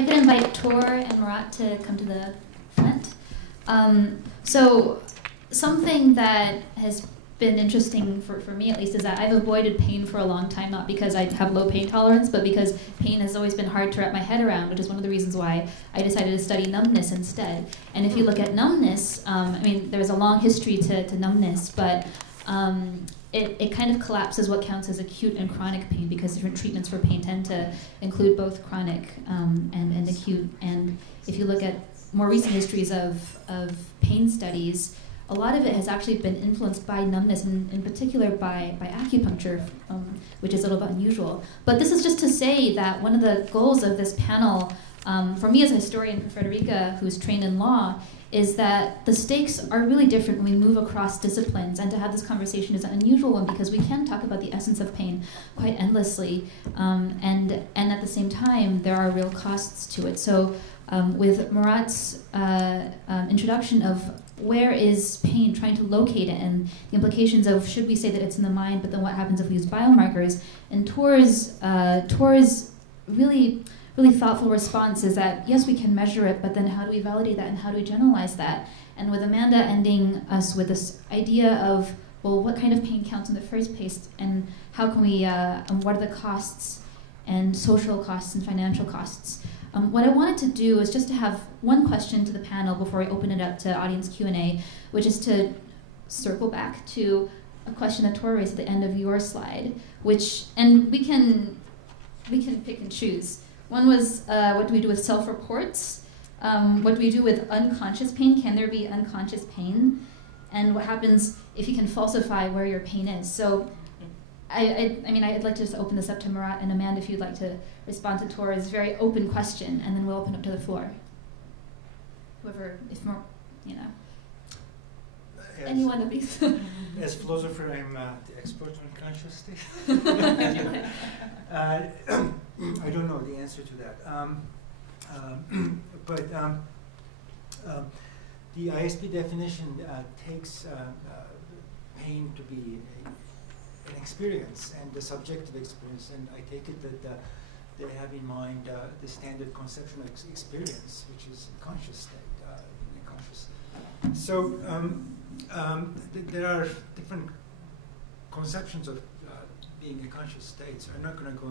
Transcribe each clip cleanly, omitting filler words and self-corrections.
I could invite Tor and Murat to come to the front. So something that has been interesting for me, at least, is that I've avoided pain for a long time, not because I have low pain tolerance, but because pain has always been hard to wrap my head around, which is one of the reasons why I decided to study numbness instead. And if you look at numbness, I mean, there's a long history to numbness, but it kind of collapses what counts as acute and chronic pain, because different treatments for pain tend to include both chronic and acute. And if you look at more recent histories of pain studies, a lot of it has actually been influenced by numbness, and in particular by acupuncture, which is a little bit unusual. But this is just to say that one of the goals of this panel, for me as a historian, for Federica, who's trained in law, is that the stakes are really different when we move across disciplines, and to have this conversation is an unusual one because we can talk about the essence of pain quite endlessly, and at the same time there are real costs to it. So with Murat's introduction of where is pain, trying to locate it, and the implications of should we say that it's in the mind, but then what happens if we use biomarkers, and Tor's really thoughtful response is that, yes, we can measure it, but then how do we validate that and how do we generalize that? And with Amanda ending us with this idea of, well, what kind of pain counts in the first place, and how can we, and what are the costs, and social costs and financial costs? What I wanted to do is just to have one question to the panel before I open it up to audience Q&A, which is to circle back to a question that Tor raised at the end of your slide, which, and we can pick and choose. One was, what do we do with self-reports? What do we do with unconscious pain? Can there be unconscious pain? And what happens if you can falsify where your pain is? So I mean, I'd like to just open this up to Murat and Amanda if you'd like to respond to Tor's very open question, and then we'll open up to the floor. Whoever, if more, you know, any one of these. As philosopher, I'm the expert on conscious state. I don't know the answer to that. But the ISP definition takes pain to be an experience, and the subjective experience, and I take it that they have in mind the standard conceptual experience, which is conscious state, conscious. So there are different conceptions of being a conscious state, so I'm not going to go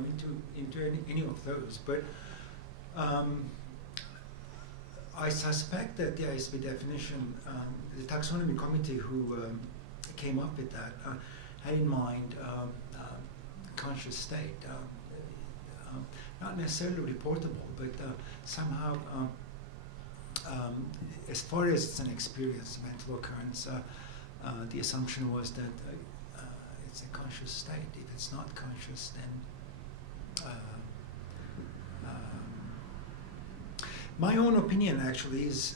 into any of those, but I suspect that the ISP definition, the taxonomy committee who came up with that, had in mind conscious state, not necessarily reportable, but somehow, as far as it's an experience, mental occurrence, the assumption was that it's a conscious state. If it's not conscious, then my own opinion actually is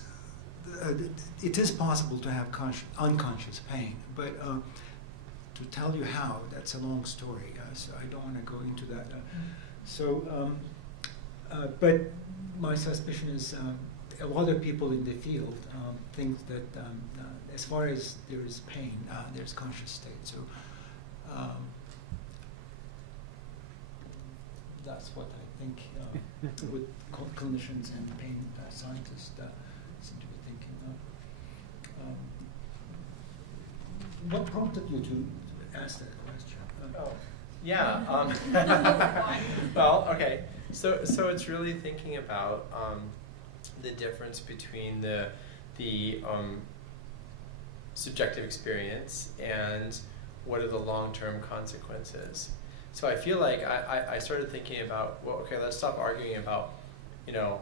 it is possible to have unconscious pain, but to tell you how, that's a long story, so I don't want to go into that. But my suspicion is a lot of people in the field think that as far as there is pain, there's conscious state. So that's what I think with clinicians and pain scientists seem to be thinking of. What prompted you to ask that question? Well, okay. So it's really thinking about the difference between the subjective experience and what are the long-term consequences. So I feel like I started thinking about, well, okay, let's stop arguing about, you know,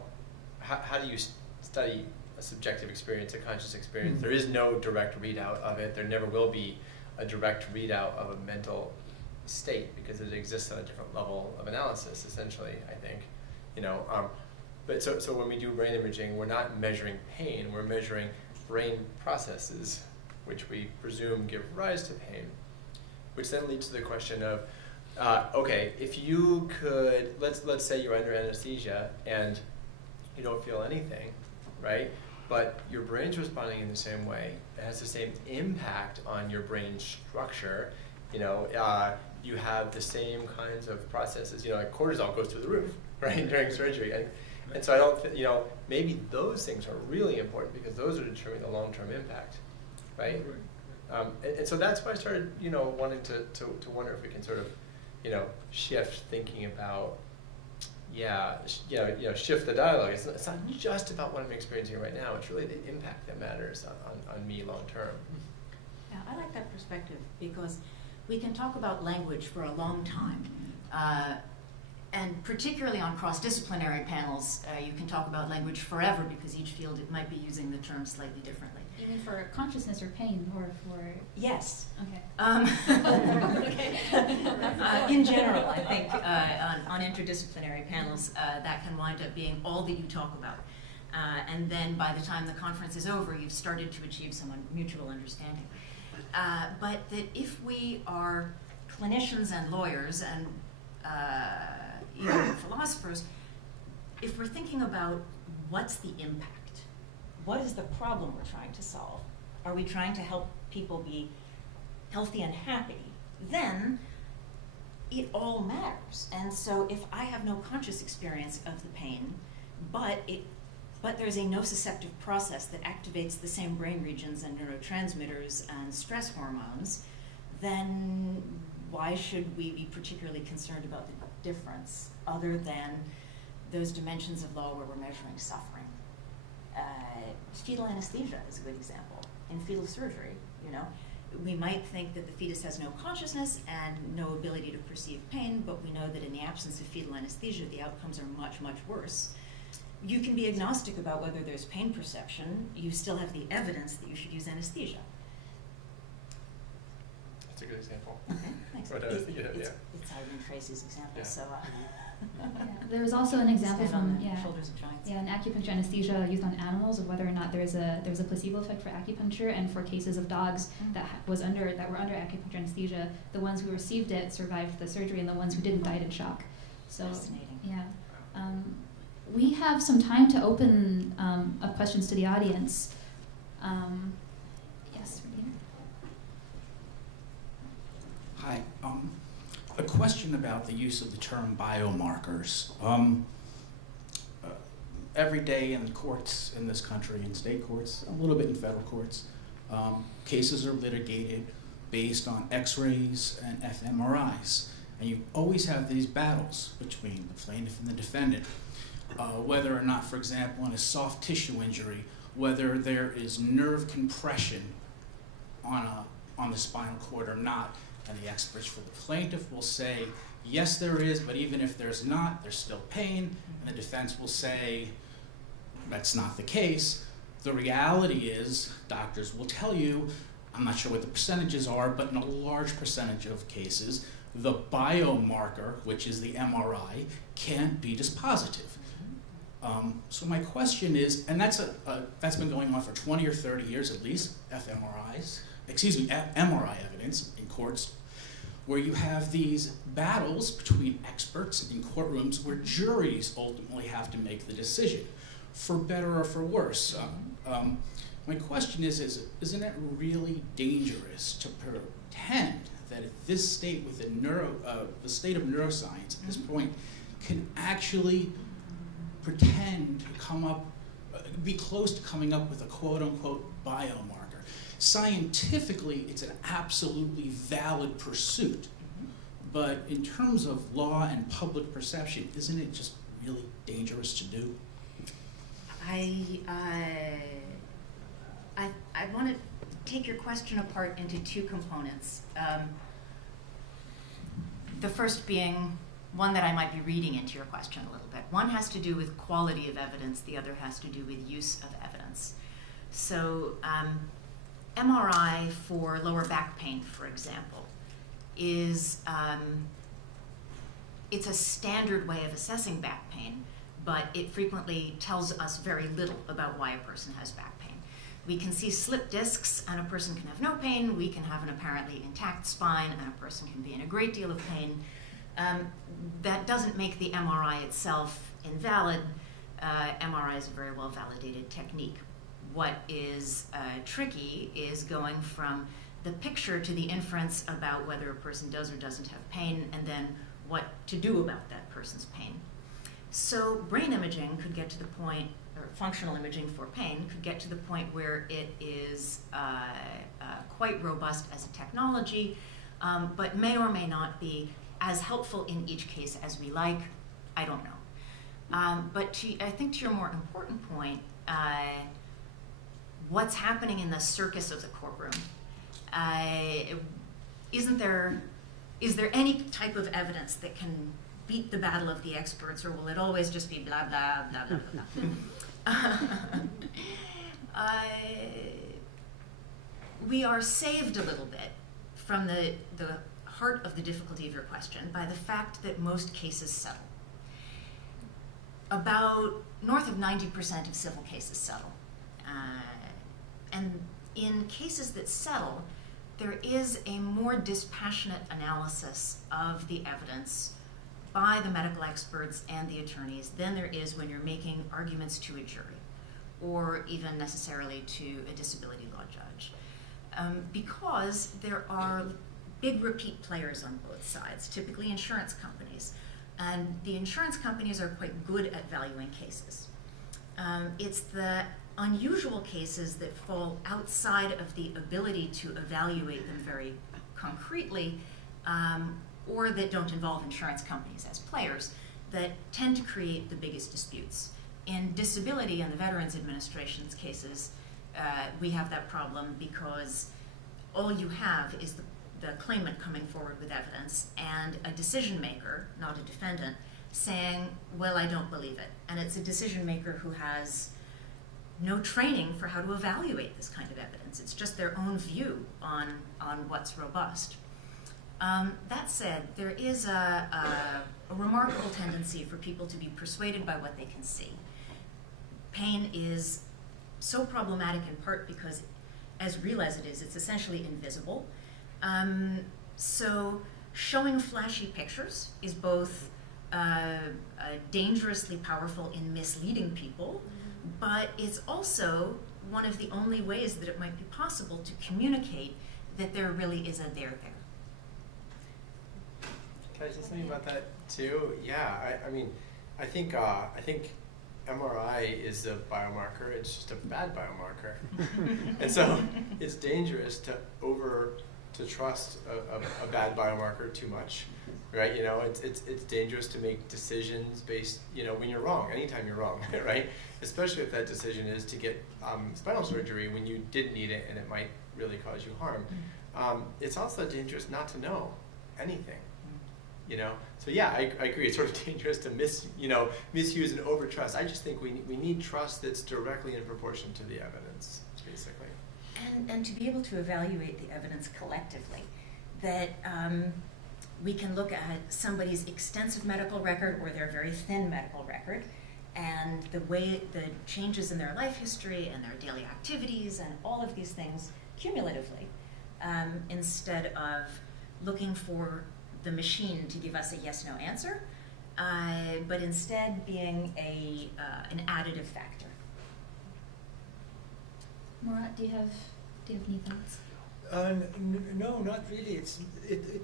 how do you study a subjective experience, a conscious experience? There is no direct readout of it. There never will be a direct readout of a mental state because it exists on a different level of analysis, essentially, I think. You know, but so when we do brain imaging, we're not measuring pain, we're measuring brain processes, which we presume give rise to pain, which then leads to the question of, okay, if you could, let's say you're under anesthesia and you don't feel anything, right? But your brain's responding in the same way. It has the same impact on your brain structure. You know, you have the same kinds of processes. You know, like cortisol goes through the roof, right, during surgery. And so I don't, maybe those things are really important because those are determining the long-term impact, right? And so that's why I started, wanting to wonder if we can sort of, shift thinking about, shift the dialogue. It's not just about what I'm experiencing right now. It's really the impact that matters on me long term. Yeah, I like that perspective because we can talk about language for a long time. And particularly on cross-disciplinary panels, you can talk about language forever because each field it might be using the term slightly differently. You mean for consciousness or pain, or for? Yes. Okay. In general, I think on interdisciplinary panels, that can wind up being all that you talk about. And then by the time the conference is over, you've started to achieve some mutual understanding. But that if we are clinicians and lawyers and even philosophers, if we're thinking about what's the impact, what is the problem we're trying to solve, are we trying to help people be healthy and happy, then it all matters. And so if I have no conscious experience of the pain, but there's a nociceptive process that activates the same brain regions and neurotransmitters and stress hormones, then why should we be particularly concerned about the difference other than those dimensions of law where we're measuring suffering? Fetal anesthesia is a good example. In fetal surgery, we might think that the fetus has no consciousness and no ability to perceive pain, but we know that in the absence of fetal anesthesia, the outcomes are much, much worse. You can be agnostic about whether there's pain perception. You still have the evidence that you should use anesthesia. That's a good example. Okay, thanks. It's Irene Tracy's example. Yeah. So. There was also an example from shoulders of giants. an acupuncture anesthesia used on animals of whether or not there was a placebo effect for acupuncture, and for cases of dogs that were under acupuncture anesthesia, the ones who received it survived the surgery, and the ones who didn't died in shock. So fascinating. Yeah, we have some time to open up questions to the audience. Yes, right here. Hi. A question about the use of the term biomarkers. Every day in courts in this country, in state courts, a little bit in federal courts, cases are litigated based on x-rays and fMRIs. And you always have these battles between the plaintiff and the defendant. Whether or not, for example, in a soft tissue injury, whether there is nerve compression on the spinal cord or not. And the experts for the plaintiff will say, yes, there is, but even if there's not, there's still pain. And the defense will say, that's not the case. The reality is, doctors will tell you, I'm not sure what the percentages are, but in a large percentage of cases, the biomarker, which is the MRI, can't be dispositive. So my question is, and that's been going on for 20 or 30 years at least, MRI evidence in courts, where you have these battles between experts in courtrooms where juries ultimately have to make the decision, for better or for worse. My question is, isn't it really dangerous to pretend that at this state within the state of neuroscience at this point can actually pretend to be close to coming up with a quote-unquote biomarker? Scientifically, it's an absolutely valid pursuit, but in terms of law and public perception, isn't it just really dangerous to do? I want to take your question apart into two components. The first being one that I might be reading into your question a little bit. One has to do with quality of evidence, the other has to do with use of evidence. So MRI for lower back pain, for example, is it's a standard way of assessing back pain, but it frequently tells us very little about why a person has back pain. We can see slip discs and a person can have no pain. We can have an apparently intact spine and a person can be in a great deal of pain. That doesn't make the MRI itself invalid. MRI is a very well validated technique. What is tricky is going from the picture to the inference about whether a person does or doesn't have pain, and then what to do about that person's pain. So brain imaging could get to the point, or functional imaging for pain could get to the point where it is quite robust as a technology, but may or may not be as helpful in each case as we like. I don't know. But I think to your more important point, what's happening in the circus of the courtroom? Is there any type of evidence that can beat the battle of the experts, or will it always just be blah, blah, blah, blah, blah? We are saved a little bit from the heart of the difficulty of your question by the fact that most cases settle. About north of 90% of civil cases settle. And in cases that settle, there is a more dispassionate analysis of the evidence by the medical experts and the attorneys than there is when you're making arguments to a jury, or even necessarily to a disability law judge. Because there are big repeat players on both sides, typically insurance companies. And the insurance companies are quite good at valuing cases. It's the unusual cases that fall outside of the ability to evaluate them very concretely, or that don't involve insurance companies as players, that tend to create the biggest disputes. In disability and the Veterans Administration's cases, we have that problem because all you have is the claimant coming forward with evidence and a decision maker, not a defendant, saying, well, I don't believe it. And it's a decision maker who has no training for how to evaluate this kind of evidence. It's just their own view on what's robust. That said, there is a remarkable tendency for people to be persuaded by what they can see. Pain is so problematic in part because, as real as it is, it's essentially invisible. So showing flashy pictures is both dangerously powerful in misleading people, but it's also one of the only ways that it might be possible to communicate that there really is a there there. Can I say something about that too? Yeah, I mean, I think MRI is a biomarker. It's just a bad biomarker, and so it's dangerous to trust a bad biomarker too much, right? You know, it's dangerous to make decisions based, you know, when you're wrong. Anytime you're wrong, right? Especially if that decision is to get spinal surgery when you didn't need it and it might really cause you harm. It's also dangerous not to know anything. You know, so yeah, I agree. It's sort of dangerous to misuse and overtrust. I just think we need trust that's directly in proportion to the evidence, basically. And to be able to evaluate the evidence collectively, that we can look at somebody's extensive medical record or their very thin medical record, and the changes in their life history and their daily activities and all of these things cumulatively, instead of looking for the machine to give us a yes/no answer, but instead being an additive factor. Murat, do you have any thoughts? No, not really. It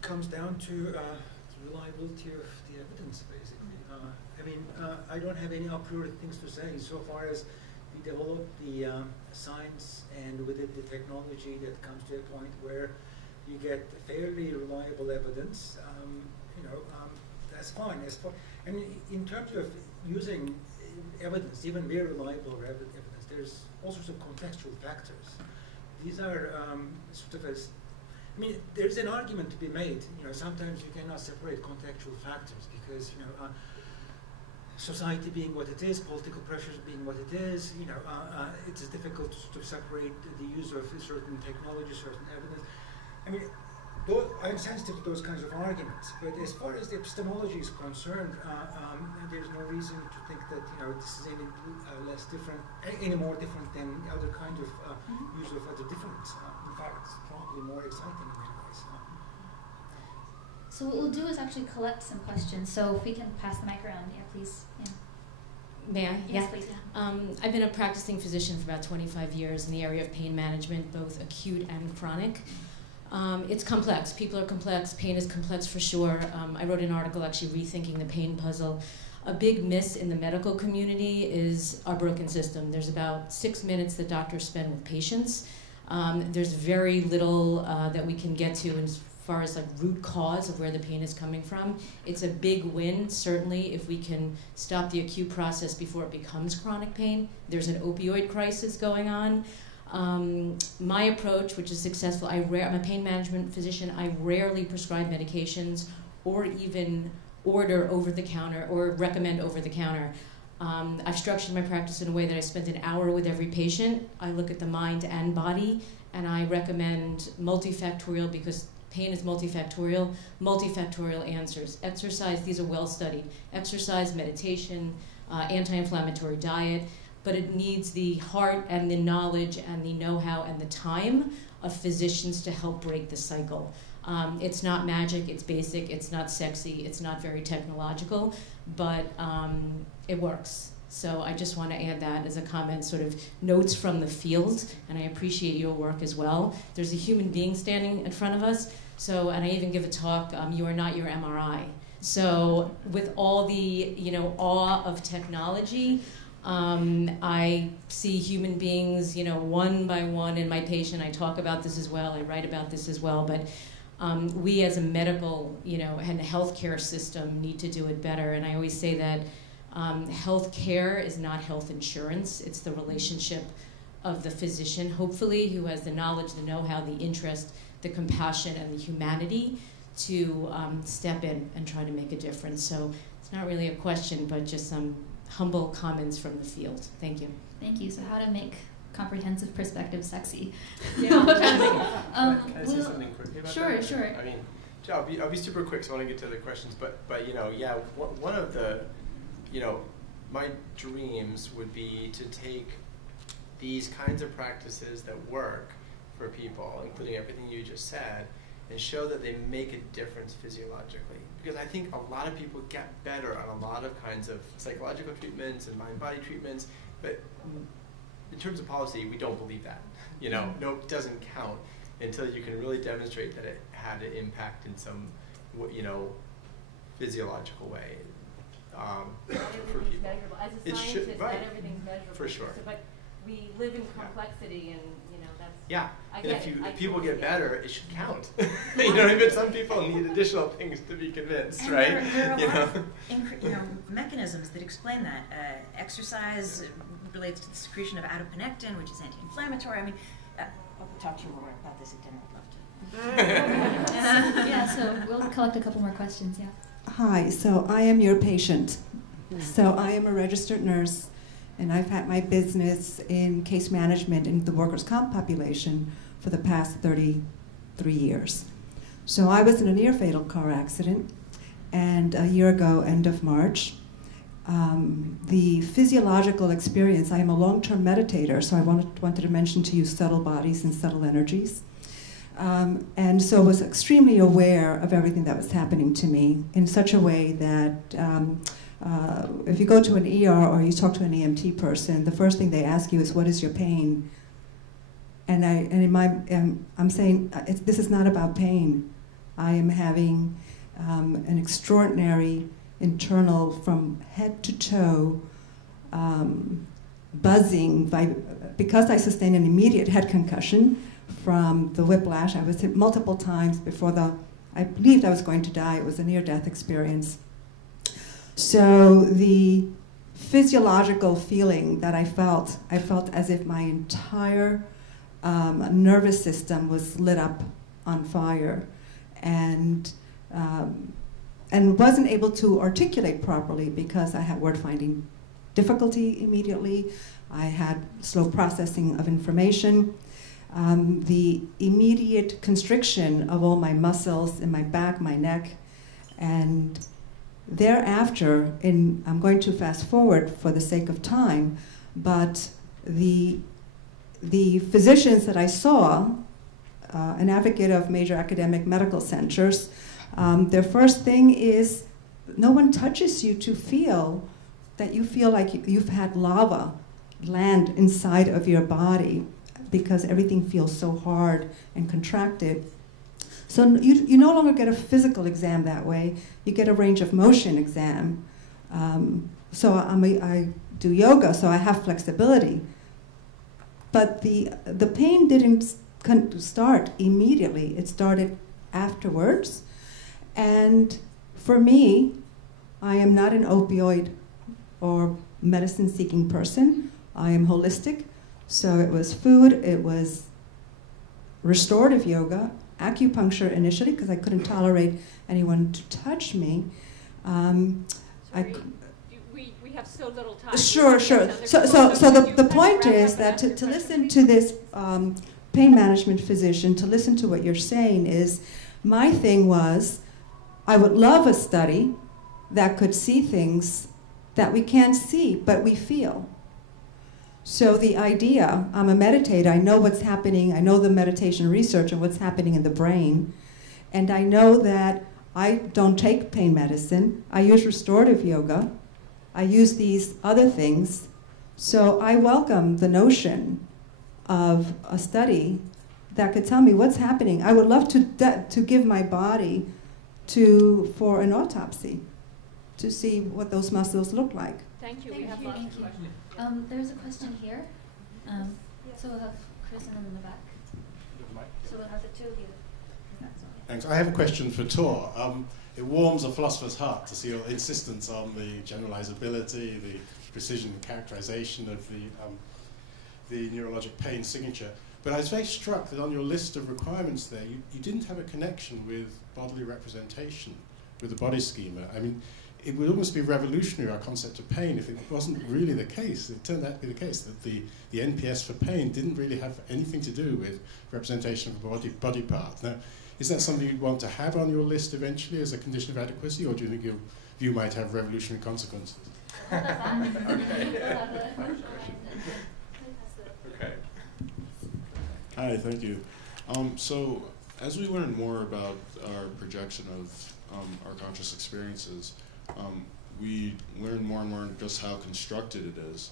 comes down to the reliability of the evidence, basically. I mean, I don't have any a priori things to say so far as we develop the science and with it the technology that comes to a point where you get fairly reliable evidence. That's fine. And in terms of using evidence, even very reliable evidence, there's all sorts of contextual factors. These are there's an argument to be made. You know, sometimes you cannot separate contextual factors because society being what it is, political pressures being what it is. It's difficult to separate the use of certain technology, certain evidence. I mean, I'm sensitive to those kinds of arguments, but as far as the epistemology is concerned, there's no reason to think that this is any more different than other kind of use of other difference. In fact, it's probably more exciting in many ways. So what we'll do is actually collect some questions. So if we can pass the mic around, yeah, please. Yeah. May I? Yes, please. I've been a practicing physician for about 25 years in the area of pain management, both acute and chronic. It's complex. People are complex. Pain is complex for sure. I wrote an article actually rethinking the pain puzzle. A big miss in the medical community is our broken system. There's about 6 minutes that doctors spend with patients. There's very little that we can get to as far as like root cause of where the pain is coming from. It's a big win, certainly, if we can stop the acute process before it becomes chronic pain. There's an opioid crisis going on. My approach, which is successful, I'm a pain management physician. I rarely prescribe medications or even order over-the-counter or recommend over-the-counter. I've structured my practice in a way that I spend an hour with every patient. I look at the mind and body, and I recommend multifactorial, because pain is multifactorial answers. Exercise, these are well studied. Exercise, meditation, anti-inflammatory diet, but it needs the heart and the knowledge and the know-how and the time of physicians to help break the cycle. It's not magic, it's basic, it's not sexy, it's not very technological, but it works. So I just want to add that as a comment, sort of notes from the field, and I appreciate your work as well. There's a human being standing in front of us, so, and I even give a talk, you are not your MRI. So with all the, awe of technology, I see human beings, one by one in my patient. I talk about this as well, I write about this as well, but we as a medical, and healthcare system need to do it better. And I always say that healthcare is not health insurance. It's the relationship of the physician, hopefully, who has the knowledge, the know-how, the interest, the compassion, and the humanity to step in and try to make a difference. So it's not really a question, but just some humble comments from the field. Thank you. Thank you. So how to make comprehensive perspective sexy? Yeah. Can I say something quickly about that? Sure. I mean, I'll be super quick, so I want to get to the questions. But yeah, one of the, my dreams would be to take these kinds of practices that work for people, including everything you just said, and show that they make a difference physiologically. Because I think a lot of people get better on a lot of kinds of psychological treatments and mind-body treatments, but in terms of policy, we don't believe that. No, it doesn't count until you can really demonstrate that it had an impact in some, physiological way for people. Measurable. As a It scientist, should, right. not everything's measurable. For sure. So, but we live in complexity, and that's. Yeah, and if people totally get better, it should count. You know what I mean? Some people need additional things to be convinced, And right? There are a lot of mechanisms that explain that. Exercise relates to the secretion of adiponectin, which is anti-inflammatory. I mean, I'll talk to you more about this at dinner. I'd love to. Yeah, so we'll collect a couple more questions, yeah. Hi, so I am your patient. So I am a registered nurse, and I've had my business in case management in the workers' comp population for the past 33 years. So I was in a near-fatal car accident, and a year ago, end of March, the physiological experience, I am a long-term meditator, so I wanted to mention to you subtle bodies and subtle energies. And so I was extremely aware of everything that was happening to me in such a way that if you go to an ER or you talk to an EMT person, the first thing they ask you is, what is your pain? And I'm saying, this is not about pain. I am having an extraordinary internal, from head to toe, buzzing, because I sustained an immediate head concussion from the whiplash. I was hit multiple times before I believed I was going to die. It was a near-death experience. So the physiological feeling that I felt as if my entire nervous system was lit up on fire, and wasn't able to articulate properly because I had word-finding difficulty immediately. I had slow processing of information. The immediate constriction of all my muscles in my back, my neck, and thereafter, I'm going to fast forward for the sake of time, but the physicians that I saw, an advocate of major academic medical centers, their first thing is, no one touches you to feel that you feel like you've had lava land inside of your body, because everything feels so hard and contracted. So you no longer get a physical exam that way. You get a range of motion exam So I do yoga, so I have flexibility. But the pain didn't start immediately. It started afterwards. And for me, I am not an opioid or medicine-seeking person. I am holistic. So it was food, it was restorative yoga, acupuncture initially, because I couldn't tolerate anyone to touch me. We have so little time. Sure. So the point is that to listen to this pain management physician, to listen to what you're saying is, my thing was, I would love a study that could see things that we can't see, but we feel. So the idea, I'm a meditator, I know what's happening, I know the meditation research and what's happening in the brain, and I know that I don't take pain medicine, I use restorative yoga, I use these other things, so I welcome the notion of a study that could tell me what's happening. I would love to give my body for an autopsy, to see what those muscles look like. Thank you. Thank We have you. lots Thank of you. questions. There's a question here. So we'll have Chris and then in the back. So we'll have the two of you. Thanks. I have a question for Tor. It warms a philosopher's heart to see your insistence on the generalizability, the precision and characterization of the neurologic pain signature. But I was very struck that on your list of requirements there, you didn't have a connection with bodily representation, with the body schema. I mean, it would almost be revolutionary, our concept of pain, if it wasn't really the case. It turned out to be the case that the NPS for pain didn't really have anything to do with representation of a body part. Now, is that something you'd want to have on your list eventually as a condition of adequacy, or do you think your view might have revolutionary consequences? Okay. Hi, thank you. So as we learn more about our projection of our conscious experiences, we learn more and more just how constructed it is.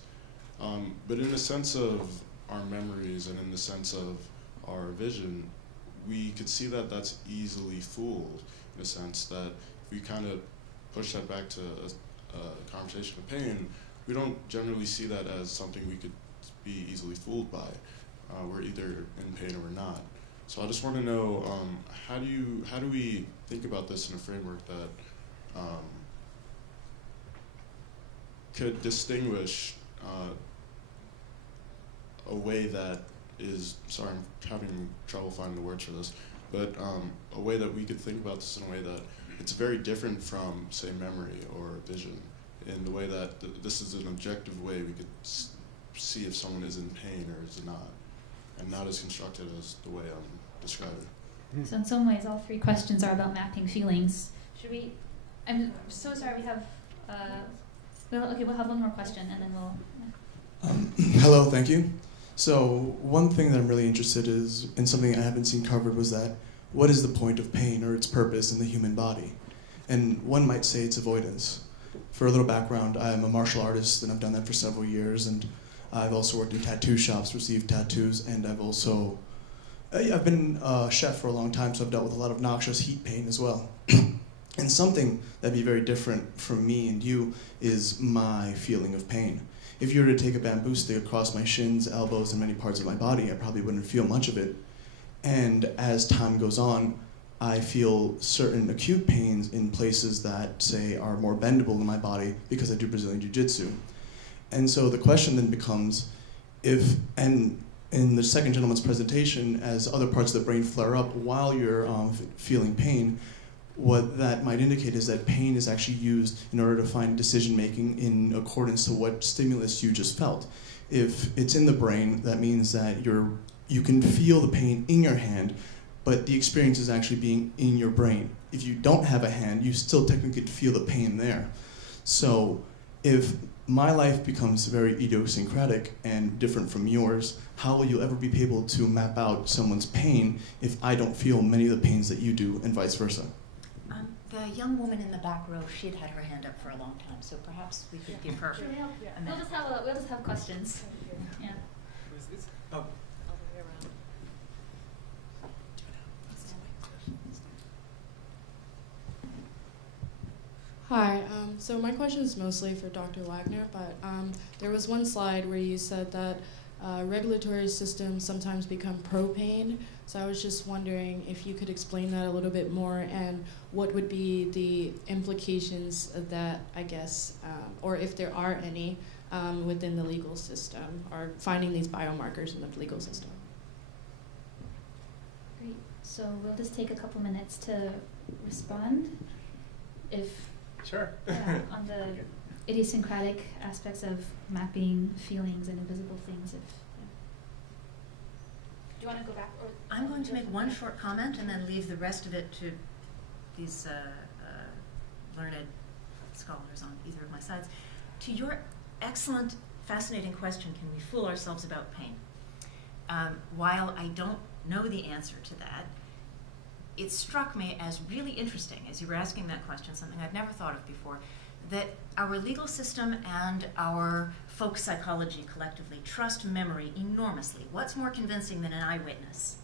But in the sense of our memories and in the sense of our vision, we could see that that's easily fooled, in a sense that if we kind of push that back to a conversation of pain, we don't generally see that as something we could be easily fooled by. We're either in pain or we're not. So I just want to know, how do we think about this in a framework that could distinguish a way that is, sorry, I'm having trouble finding the words for this, but a way that we could think about this in a way that it's very different from, say, memory or vision, in the way that this is an objective way we could see if someone is in pain or is not, and not as constructed as the way I'm describing. So in some ways, all three questions are about mapping feelings. Should we? I'm so sorry. We have. We'll have one more question, and then we'll. Yeah. Hello, thank you. So one thing that I'm really interested in something I haven't seen covered was that what is the point of pain or its purpose in the human body? And one might say it's avoidance. For a little background, I'm a martial artist and I've done that for several years, and I've also worked in tattoo shops, received tattoos, and I've been a chef for a long time, so I've dealt with a lot of noxious heat pain as well. And something that'd be very different from me and you is my feeling of pain. If you were to take a bamboo stick across my shins, elbows, and many parts of my body, I probably wouldn't feel much of it. And as time goes on, I feel certain acute pains in places that, say, are more bendable in my body because I do Brazilian Jiu-Jitsu. And so the question then becomes, and in the second gentleman's presentation, as other parts of the brain flare up while you're feeling pain, what that might indicate is that pain is actually used in order to find decision-making in accordance to what stimulus you just felt. If it's in the brain, that means that you can feel the pain in your hand, but the experience is actually being in your brain. If you don't have a hand, you still technically feel the pain there. So if my life becomes very idiosyncratic and different from yours, how will you ever be able to map out someone's pain if I don't feel many of the pains that you do, and vice versa? The young woman in the back row, she'd had her hand up for a long time, so perhaps we could give her a minute. We'll just have questions. Yeah. Oh. Hi, so my question is mostly for Dr. Wagner, but there was one slide where you said that regulatory systems sometimes become pro-pain. So I was just wondering if you could explain that a little bit more and what would be the implications of that, I guess, or if there are any within the legal system, or finding these biomarkers in the legal system. Great. So we'll just take a couple minutes to respond. If Sure. On the idiosyncratic aspects of mapping feelings and invisible things. If Do you want to go back? Or I'm going to make one short comment and then leave the rest of it to these learned scholars on either of my sides. To your excellent, fascinating question, can we fool ourselves about pain? While I don't know the answer to that, it struck me as really interesting, as you were asking that question, something I'd never thought of before, that our legal system and our folk psychology collectively trust memory enormously. What's more convincing than an eyewitness?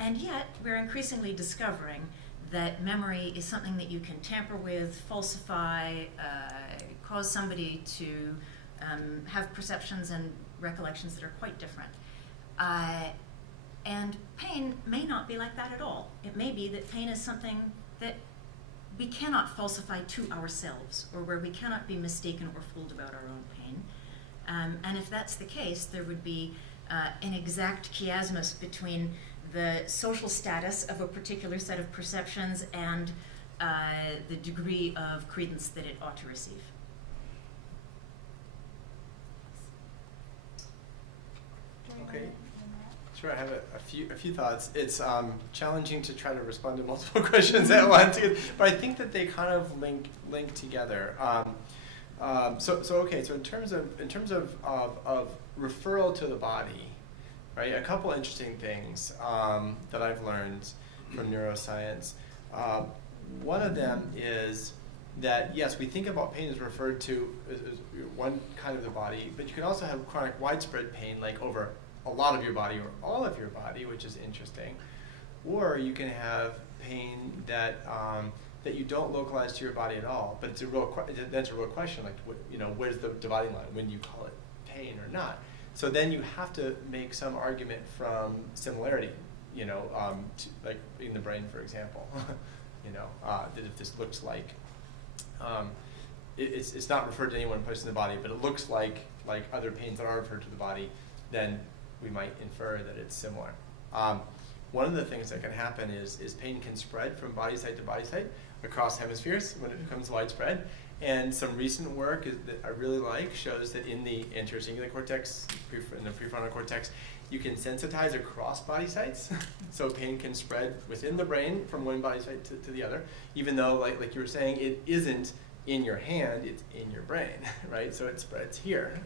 And yet, we're increasingly discovering that memory is something that you can tamper with, falsify, cause somebody to have perceptions and recollections that are quite different. And pain may not be like that at all. It may be that pain is something that we cannot falsify to ourselves, or where we cannot be mistaken or fooled about our own pain. And if that's the case, there would be an exact chiasmus between the social status of a particular set of perceptions and the degree of credence that it ought to receive. Okay. Sure, I have a few thoughts. It's challenging to try to respond to multiple questions at once, but I think that they kind of link together. So in terms of referral to the body, right? A couple interesting things that I've learned from neuroscience. One of them is that yes, we think about pain as referred to as one kind of the body, but you can also have chronic widespread pain, like over a lot of your body or all of your body, which is interesting. Or you can have pain that that you don't localize to your body at all, but it's a real that's a real question, like where's the dividing line when you call it pain or not? So then you have to make some argument from similarity, like in the brain, for example, that if this looks like it's not referred to any one place in the body, but it looks like other pains that are referred to the body, then we might infer that it's similar. One of the things that can happen is pain can spread from body site to body site across hemispheres when it becomes widespread. And some recent work that I really like shows that in the intercingulate cortex, in the prefrontal cortex, you can sensitize across body sites. So pain can spread within the brain from one body site to the other, even though, like you were saying, it isn't in your hand, it's in your brain, right? So it spreads here.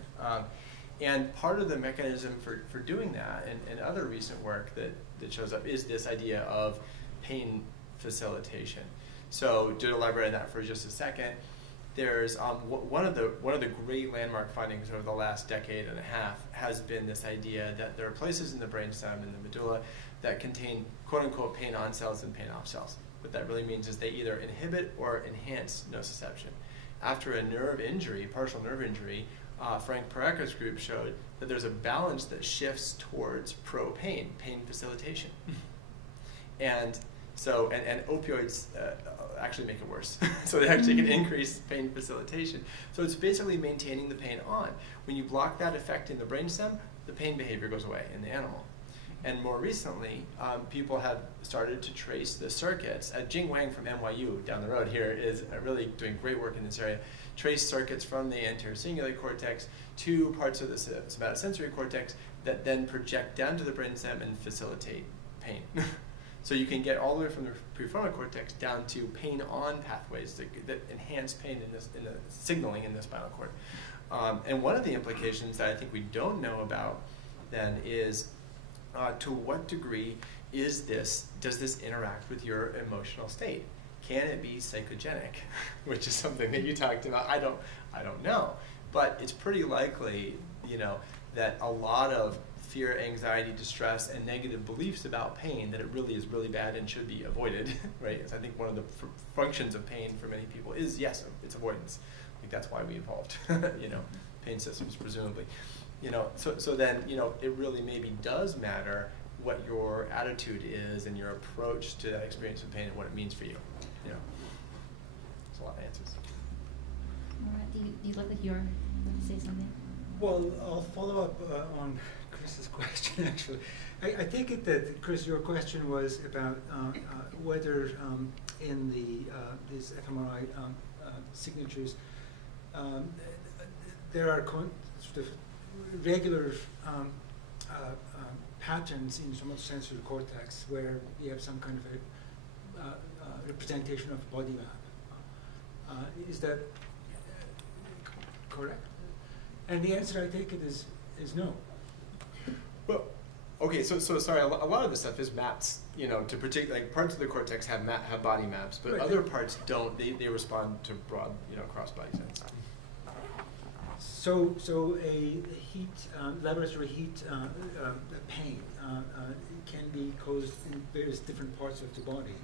And part of the mechanism for doing that, and other recent work that shows up, is this idea of pain facilitation. So to elaborate on that for just a second, there's one of the great landmark findings over the last decade and a half has been this idea that there are places in the brainstem and the medulla that contain quote-unquote pain-on cells and pain-off cells. What that really means is they either inhibit or enhance nociception. After a nerve injury, partial nerve injury, Frank Pareca's group showed that there's a balance that shifts towards pro-pain, pain facilitation. And so, and opioids actually make it worse. So they actually can increase pain facilitation. So it's basically maintaining the pain on. When you block that effect in the brainstem, the pain behavior goes away in the animal. And more recently, people have started to trace the circuits. Jing Wang from NYU down the road here is really doing great work in this area. Trace circuits from the intercingulate cortex to parts of the somatosensory cortex that then project down to the brainstem and facilitate pain. So you can get all the way from the prefrontal cortex down to pain-on pathways that enhance pain in the signaling in the spinal cord. And one of the implications that I think we don't know about then is to what degree does this interact with your emotional state? Can it be psychogenic, which is something that you talked about? I don't know, but it's pretty likely, that a lot of fear, anxiety, distress, and negative beliefs about pain, that it really is really bad and should be avoided, right? So I think one of the functions of pain for many people is, yes, it's avoidance. I think that's why we evolved, you know, pain systems, presumably. You know, so then, you know, it really maybe does matter what your attitude is and your approach to that experience of pain and what it means for you. You know, there's a lot of answers. Murat, do you look like you're going to say something? Well, I'll follow up on Chris's question, actually. I take it that, Chris, your question was about whether in these fMRI signatures there are sort of regular patterns in somatosensory cortex where you have some kind of a representation of body map. Is that correct? And the answer, I take it, is no. Well, okay, so sorry, a lot of the stuff is maps, you know, to particular, like parts of the cortex have body maps, but other parts don't. They respond to broad, you know, cross-body sense. So a heat, laboratory heat pain can be caused in various different parts of the body,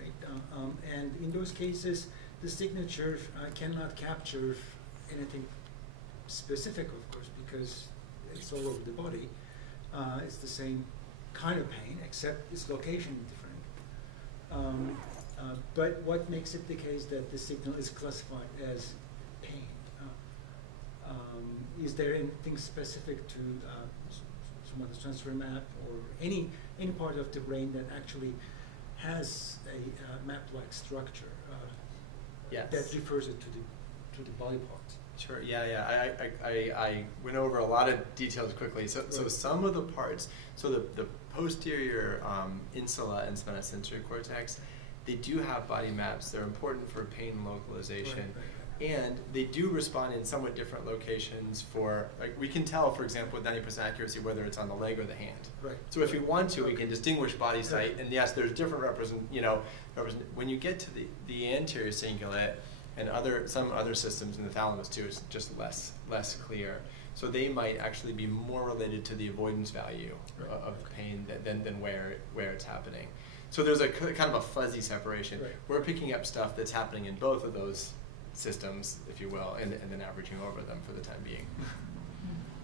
right? And in those cases, the signature cannot capture anything specific, of course, because it's all over the body. It's the same kind of pain, except its location is different. But what makes it the case that the signal is classified as pain? Is there anything specific to somatosensory map or any part of the brain that actually has a map-like structure yes. that refers it to the body parts? Sure. Yeah. I went over a lot of details quickly. So some of the parts. So the posterior insula and somatosensory cortex, they do have body maps. They're important for pain localization. Right. And they do respond in somewhat different locations for, like, we can tell, for example, with 90% accuracy whether it's on the leg or the hand. Right. So if we want to, we can distinguish body site, and yes, there's different when you get to the anterior cingulate and some other systems in the thalamus too, it's just less clear. So they might actually be more related to the avoidance value of pain than where it's happening. So there's a kind of a fuzzy separation. Right. We're picking up stuff that's happening in both of those systems, if you will, and then averaging over them for the time being.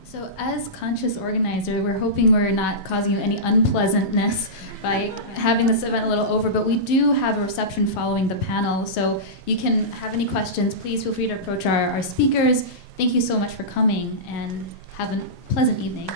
So as conscious organizer, we're hoping we're not causing you any unpleasantness by having this event a little over, but we do have a reception following the panel, so you can have any questions, please feel free to approach our speakers. Thank you so much for coming, and have a pleasant evening.